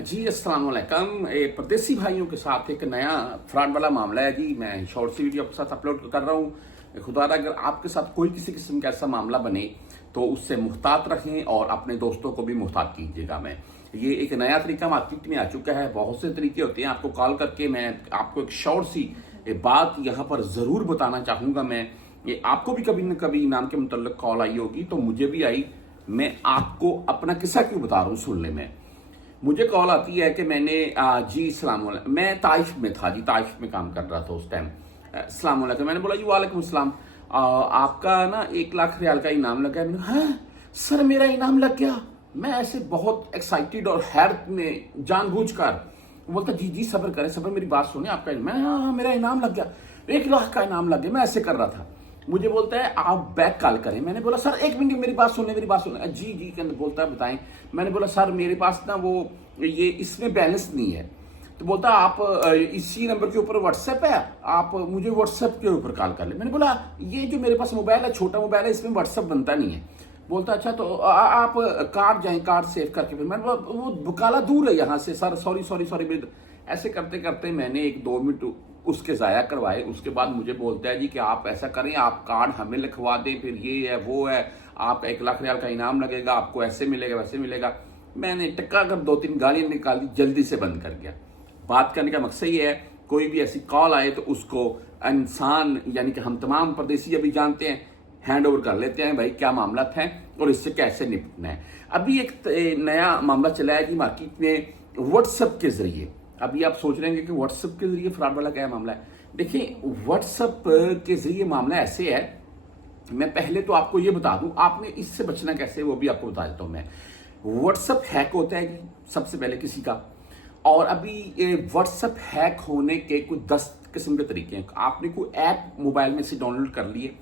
जी अस्सलाम वालेकुम। परदेसी भाइयों के साथ एक नया फ्रॉड वाला मामला है जी। मैं शॉर्ट सी वीडियो आपके साथ अपलोड कर रहा हूँ। खुदारा अगर आपके साथ कोई किसी किस्म का ऐसा मामला बने तो उससे मुहतात रहें और अपने दोस्तों को भी मुहतात कीजिएगा। मैं ये एक नया तरीका मार्केट में आ चुका है। बहुत से तरीके होते हैं। आपको कॉल करके मैं आपको एक शॉर्ट सी बात यहाँ पर ज़रूर बताना चाहूँगा। मैं ये आपको भी कभी न कभी इनाम के मुतल्लिक कॉल आई होगी, तो मुझे भी आई। मैं आपको अपना किस्सा क्यों बता रहा हूँ सुनने में। मुझे कॉल आती है कि मैंने जी सलाम वालेकुम, मैं ताइफ में था जी, ताइफ में काम कर रहा था उस टाइम। सलाम वालेकुम, मैंने बोला जी वालेकुम सलाम, आपका ना 1 लाख रियाल का इनाम लगा है। मैंने हाँ सर मेरा इनाम लग गया। मैं ऐसे बहुत एक्साइटेड और हैरत में जानबूझकर बोलता जी जी सब्र करें, सब्र मेरी बात सुने, आपका मैं हाँ मेरा इनाम लग गया, 1 लाख का इनाम लग गया। मैं ऐसे कर रहा था। मुझे बोलता है आप बैक कॉल करें। मैंने बोला सर 1 मिनट मेरी बात सुने। जी जी कहते बोलता है बताएं। मैंने बोला सर मेरे पास ना वो ये इसमें बैलेंस नहीं है। तो बोलता आप इसी नंबर के ऊपर व्हाट्सएप है, आप मुझे व्हाट्सएप के ऊपर कॉल कर ले। मैंने बोला ये जो मेरे पास मोबाइल है छोटा मोबाइल है, इसमें व्हाट्सएप बनता नहीं है। बोलता अच्छा तो आप कार्ड जाएं, कार्ड सेव करके। फिर मैंने बोला वो बकाला दूर है यहाँ से सर, सॉरी। ऐसे करते करते मैंने 1-2 मिनट उसके ज़ाया करवाए। उसके बाद मुझे बोलता है जी कि आप ऐसा करें, आप कार्ड हमें लिखवा दें, फिर ये है वो है, आपका 1 लाख रियाल का इनाम लगेगा, आपको ऐसे मिलेगा वैसे मिलेगा। मैंने टक्का कर 2-3 गालियाँ निकाल दी, जल्दी से बंद कर गया। बात करने का मकसद ये है कोई भी ऐसी कॉल आए तो उसको इंसान यानी कि हम तमाम परदेसी अभी जानते हैं, हैंड ओवर कर लेते हैं भाई क्या मामला है और इससे कैसे निपटना है। अभी एक नया मामला चला है जी मार्केट में व्हाट्सएप के जरिए। अभी आप सोच रहे हैं कि व्हाट्सएप के जरिए फ्रॉड वाला क्या मामला है। देखिए व्हाट्सएप के जरिए मामला ऐसे है, मैं पहले तो आपको ये बता दूं आपने इससे बचना कैसे वो भी आपको बता देता हूं मैं। व्हाट्सएप हैक होता है जी सबसे पहले किसी का, और अभी व्हाट्सएप हैक होने के कुछ 10 किस्म के तरीके हैं। आपने कोई ऐप मोबाइल में से डाउनलोड कर लिए,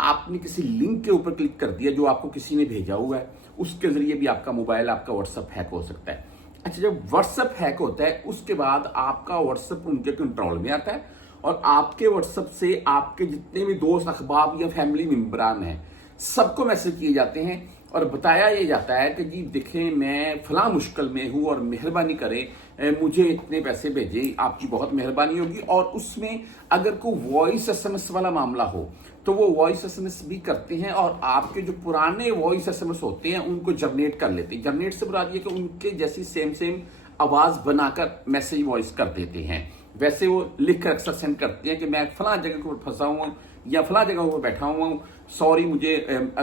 आपने किसी लिंक के ऊपर क्लिक कर दिया जो आपको किसी ने भेजा हुआ है, उसके जरिए भी आपका मोबाइल आपका व्हाट्सएप हैक हो सकता है। अच्छा जब व्हाट्सएप हैक होता है उसके बाद आपका व्हाट्सएप उनके कंट्रोल में आता है और आपके व्हाट्सएप से आपके जितने भी दोस्त अहबाब या फैमिली मेम्बरान हैं सबको मैसेज किए जाते हैं और बताया ये जाता है कि जी देखें मैं फला मुश्किल में हूँ और मेहरबानी करें मुझे इतने पैसे भेजें, आपकी बहुत मेहरबानी होगी। और उसमें अगर कोई वॉइस एसएमएस वाला मामला हो तो वो वॉइस एसएमएस भी करते हैं और आपके जो पुराने वॉइस एसएमएस होते हैं उनको जनरेट कर लेते हैं। जनरेट से बुरा ये कि उनके जैसी सेम आवाज बनाकर मैसेज वॉइस कर देते हैं। वैसे वो लिख कर अक्सर सेंड करते हैं कि मैं फला जगह पर फंसा हुआ हूँ या फला जगह पर बैठा हुआ हूँ, सॉरी मुझे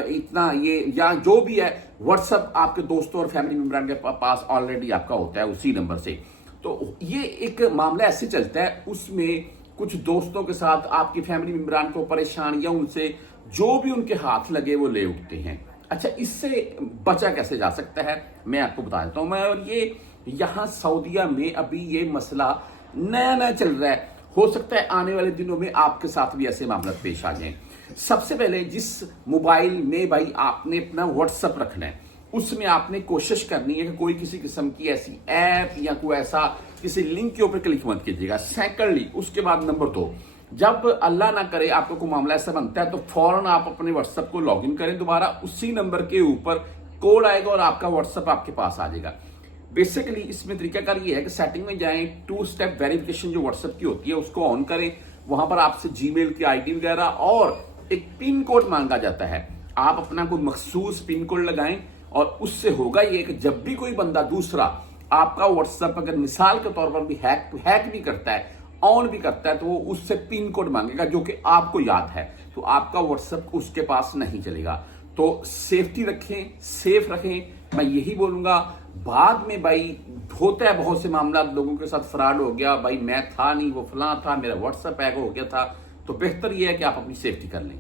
इतना ये या जो भी है। व्हाट्सएप आपके दोस्तों और फैमिली मेम्बर के पास ऑलरेडी आपका होता है उसी नंबर से। तो ये एक मामला ऐसे चलता है, उसमें कुछ दोस्तों के साथ आपकी फैमिली मेम्बरान को परेशान या उनसे जो भी उनके हाथ लगे वो ले उठते हैं। अच्छा इससे बचा कैसे जा सकता है मैं आपको बता देता हूँ मैं। और ये यहाँ सऊदीया में अभी ये मसला नया चल रहा है, हो सकता है आने वाले दिनों में आपके साथ भी ऐसे मामला पेश आ जाएं। सबसे पहले जिस मोबाइल में भाई आपने अपना व्हाट्सएप रखना है उसमें आपने कोशिश करनी है कि कोई किसी किस्म की ऐसी ऐप या कोई ऐसा किसी लिंक के ऊपर क्लिक मत कीजिएगा। सेकंडली उसके बाद नंबर 2, जब अल्लाह ना करे आपको कोई मामला ऐसा बनता है तो फौरन आप अपने व्हाट्सएप को लॉगिन करें दोबारा, उसी नंबर के ऊपर कोड आएगा और आपका व्हाट्सएप आपके पास आ जाएगा। बेसिकली इसमें तरीकाकार ये है कि सेटिंग में जाएं, 2 स्टेप वेरिफिकेशन जो व्हाट्सएप की होती है उसको ऑन करें। वहां पर आपसे जीमेल की आईडी वगैरह और एक पिन कोड मांगा जाता है। आप अपना कोई मखसूस पिन कोड लगाएं और उससे होगा ये कि जब भी कोई बंदा दूसरा आपका व्हाट्सएप अगर मिसाल के तौर पर भी हैक भी करता है, ऑन भी करता है, तो वो उससे पिन कोड मांगेगा जो कि आपको याद है, तो आपका व्हाट्सएप उसके पास नहीं चलेगा। तो सेफ्टी रखें, सेफ रखें। मैं यही बोलूंगा। बाद में भाई होता है बहुत से मामला, लोगों के साथ फ्रॉड हो गया, भाई मैं था नहीं वो फलां था, मेरा व्हाट्सएप हैक हो गया था। तो बेहतर यह है कि आप अपनी सेफ्टी कर लें।